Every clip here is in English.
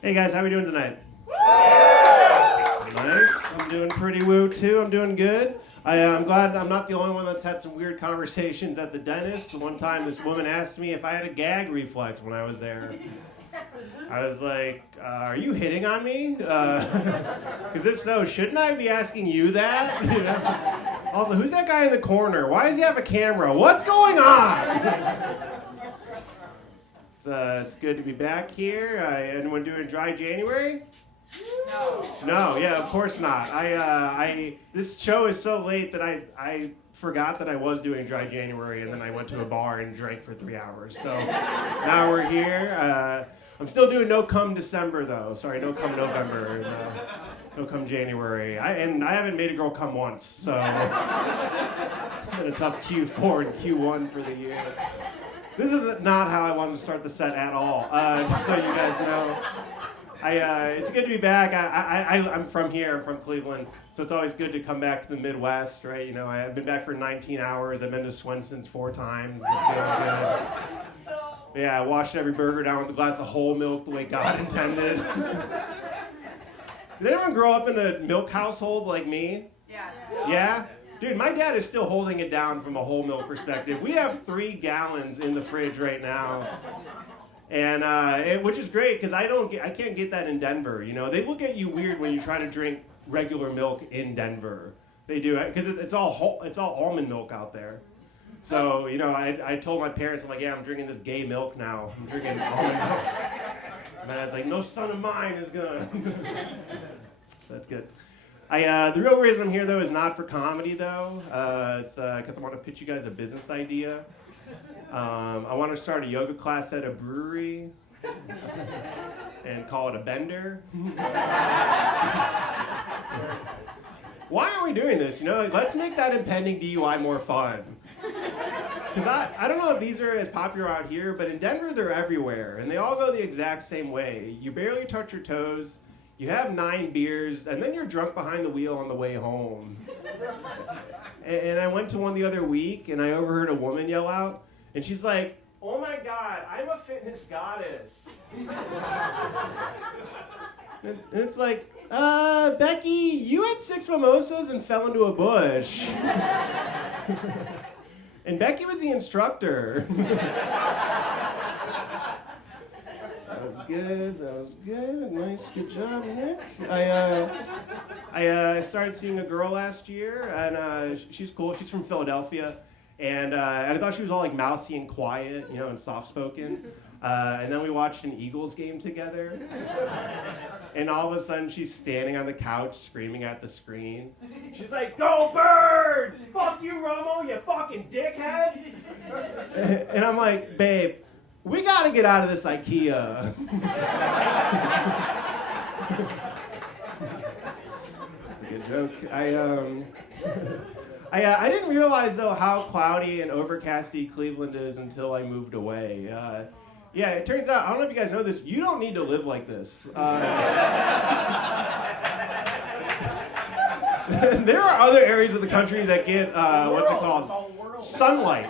Hey guys, how we doing tonight? Nice. I'm doing pretty woo too. I'm doing good. I'm glad I'm not the only one that's had some weird conversations at the dentist. The one time this woman asked me if I had a gag reflex when I was there. I was like, are you hitting on me? Because if so, shouldn't I be asking you that? You know? Also, who's that guy in the corner? Why does he have a camera? What's going on? It's good to be back here. Anyone doing dry January? No, yeah, of course not. This show is so late that I forgot that I was doing dry January, and then I went to a bar and drank for 3 hours. So now we're here. I'm still doing no come December though. Sorry, no come November, and, no come January. I haven't made a girl come once, so it's been a tough Q4 and Q1 for the year. This is not how I wanted to start the set at all. Just so you guys know. It's good to be back. I'm from here. I'm from Cleveland, so it's always good to come back to the Midwest, right? You know, I've been back for 19 hours. I've been to Swenson's 4 times. Yeah, I washed every burger down with a glass of whole milk the way God intended. Did anyone grow up in a milk household like me? Yeah? Dude, my dad is still holding it down from a whole milk perspective. We have 3 gallons in the fridge right now. And which is great because I can't get that in Denver. You know, they look at you weird when you try to drink regular milk in Denver. They do because it's all almond milk out there. So you know, I told my parents, I'm like, yeah, I'm drinking this gay milk now. I'm drinking almond milk. And my dad's like, no son of mine is gonna. So that's good. The real reason I'm here though is not for comedy though. It's because I want to pitch you guys a business idea. I want to start a yoga class at a brewery and call it a bender. Why are we doing this? You know, let's make that impending DUI more fun. Because I don't know if these are as popular out here, but in Denver they're everywhere, and they all go the exact same way. You barely touch your toes, you have 9 beers, and then you're drunk behind the wheel on the way home. And I went to one the other week, and I overheard a woman yell out, and she's like, oh my God, I'm a fitness goddess. And it's like, Becky, you had 6 mimosas and fell into a bush. And Becky was the instructor. That was good. Nice, good job, Nick. I started seeing a girl last year, and she's cool. She's from Philadelphia. And I thought she was all like mousy and quiet, you know, and soft-spoken. And then we watched an Eagles game together. And all of a sudden, she's standing on the couch screaming at the screen. She's like, "Go Birds! Fuck you, Romo, you fucking dickhead!" And I'm like, babe, we gotta get out of this IKEA. That's a good joke. I didn't realize, though, how cloudy and overcasty Cleveland is until I moved away. Yeah, it turns out, I don't know if you guys know this, you don't need to live like this. There are other areas of the country that get, what's it called? Sunlight.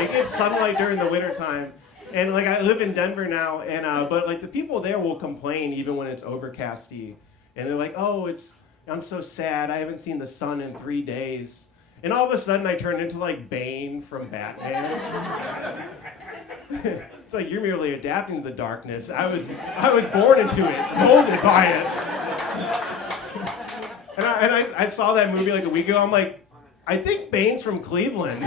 It gets sunlight during the wintertime. And, like, I live in Denver now, and but, like, the people there will complain even when it's overcasty. And they're like, oh, I'm so sad, I haven't seen the sun in 3 days. And all of a sudden, I turned into, like, Bane from Batman. It's like, you're merely adapting to the darkness. I was born into it, molded by it. And I saw that movie like a week ago. I'm like, I think Bane's from Cleveland.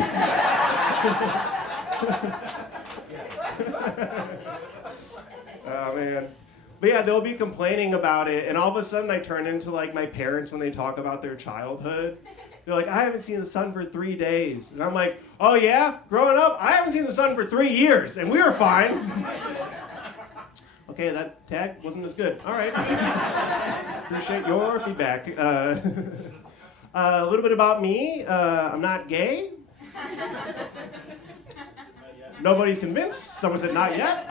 Oh, man. But yeah, they'll be complaining about it, and all of a sudden I turn into like my parents when they talk about their childhood. They're like, I haven't seen the sun for 3 days. And I'm like, oh yeah? Growing up, I haven't seen the sun for 3 years, and we were fine. Okay, that tag wasn't as good. All right. Appreciate your feedback. A little bit about me. I'm not gay. Nobody's convinced. Someone said not yet.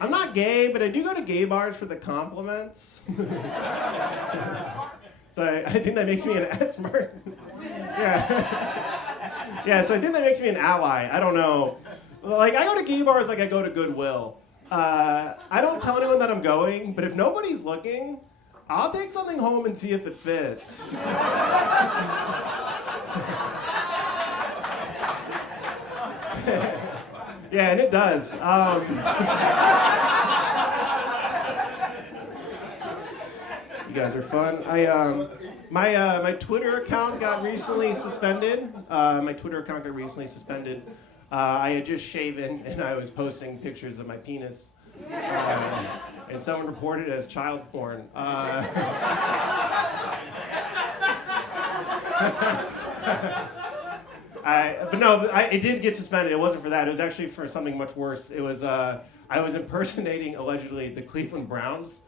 I'm not gay, but I do go to gay bars for the compliments. So I think that makes me an smart. Yeah. Yeah, so I think that makes me an ally. I don't know. Like, I go to gay bars like I go to Goodwill. I don't tell anyone that I'm going, but if nobody's looking, I'll take something home and see if it fits. Yeah, and it does. You guys are fun. My Twitter account got recently suspended. I had just shaven and I was posting pictures of my penis. And someone reported it as child porn. It did get suspended. It wasn't for that. It was actually for something much worse. It was I was impersonating, allegedly, the Cleveland Browns.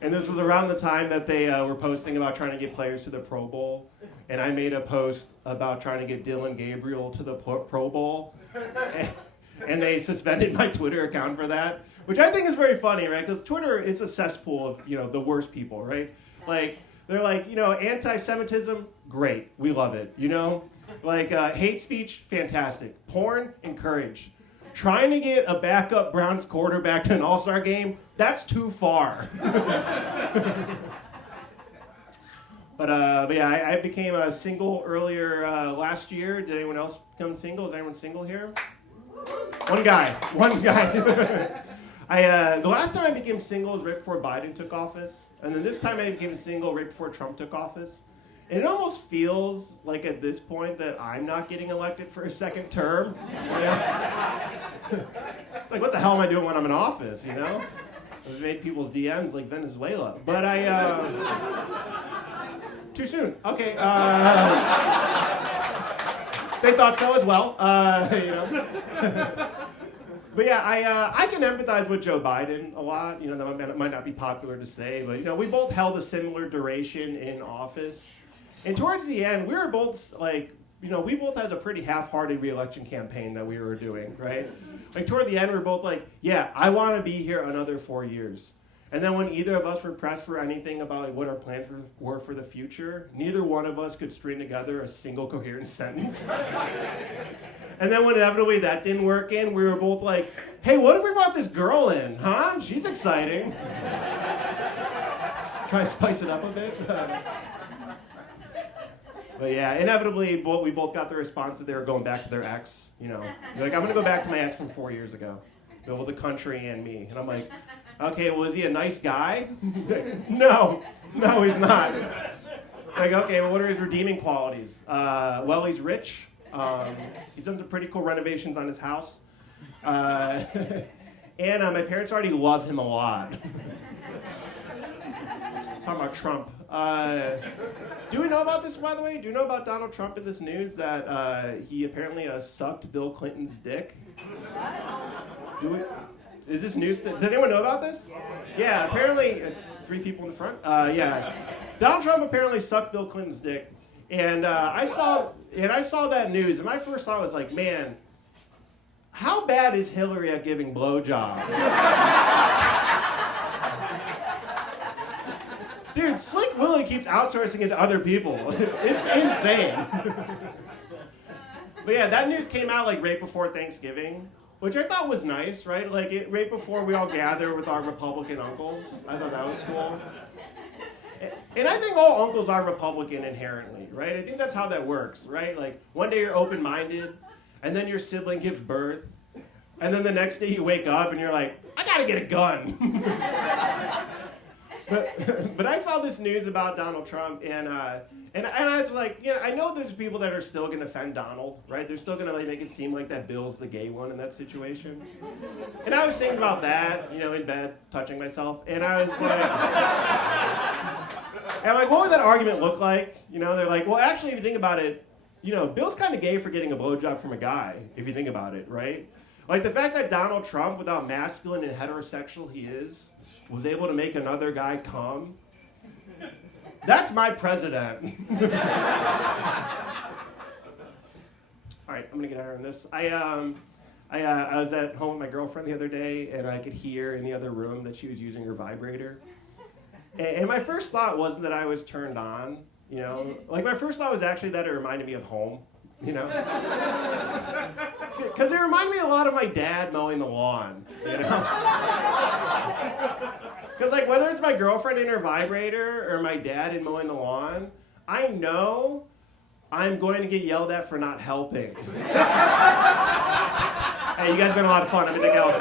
And this was around the time that they were posting about trying to get players to the Pro Bowl. And I made a post about trying to get Dylan Gabriel to the Pro Bowl. And they suspended my Twitter account for that, which I think is very funny, right? Because Twitter, it's a cesspool of, the worst people, right? Like, they're like, anti-Semitism, great, we love it, Like, hate speech, fantastic. Porn, encouraged. Trying to get a backup Browns quarterback to an all-star game, that's too far. But yeah, I became a single earlier last year. Did anyone else become single? Is anyone single here? One guy. The last time I became single was right before Biden took office. And then this time I became single right before Trump took office. And it almost feels like at this point that I'm not getting elected for a second term. It's like, what the hell am I doing when I'm in office, I've made people's DMs like Venezuela. But too soon. Okay. They thought so as well. But yeah, I can empathize with Joe Biden a lot. That might not be popular to say, but we both held a similar duration in office. And towards the end, we were both like, we both had a pretty half-hearted re-election campaign that we were doing, right? Like toward the end, we were both like, yeah, I want to be here another 4 years. And then when either of us were pressed for anything about what our plans were for the future, neither one of us could string together a single coherent sentence. And then when inevitably that didn't work we were both like, hey, what if we brought this girl in, huh? She's exciting. Try to spice it up a bit. But yeah, inevitably, we both got the response that they were going back to their ex. They're like, I'm going to go back to my ex from 4 years ago. Well, the country and me. And I'm like, okay, well, is he a nice guy? No, he's not. Like, okay, well, what are his redeeming qualities? Well, he's rich. He's done some pretty cool renovations on his house. And my parents already love him a lot. Talking about Trump. Do we know about this, by the way? Do you know about Donald Trump in this news that he apparently sucked Bill Clinton's dick? Is this news? Does anyone know about this? Yeah, apparently, 3 people in the front. Yeah, Donald Trump apparently sucked Bill Clinton's dick, and I saw that news, and my first thought was like, man, how bad is Hillary at giving blowjobs? Dude, Slick Willie keeps outsourcing it to other people. It's insane. But yeah, that news came out like right before Thanksgiving, which I thought was nice, right? Like right before we all gather with our Republican uncles. I thought that was cool. And I think all uncles are Republican inherently, right? I think that's how that works, right? Like one day you're open-minded, and then your sibling gives birth, and then the next day you wake up and you're like, I gotta get a gun. But I saw this news about Donald Trump, and I was like, I know there's people that are still going to offend Donald, right? They're still going to make it seem like that Bill's the gay one in that situation. And I was thinking about that, in bed, touching myself, and I was like, what would that argument look like? They're like, well, actually, if you think about it, Bill's kind of gay for getting a blowjob from a guy, if you think about it, right? Like the fact that Donald Trump, without masculine and heterosexual he is, was able to make another guy come, that's my president. All right, I'm gonna get out on this. I was at home with my girlfriend the other day, and I could hear in the other room that she was using her vibrator. And my first thought wasn't that I was turned on, Like my first thought was actually that it reminded me of home. you know? Because they remind me a lot of my dad mowing the lawn, you know? Because, like, whether it's my girlfriend in her vibrator or my dad in mowing the lawn, I know I'm going to get yelled at for not helping. Hey, you guys have been a lot of fun. I'm Nick Ellis.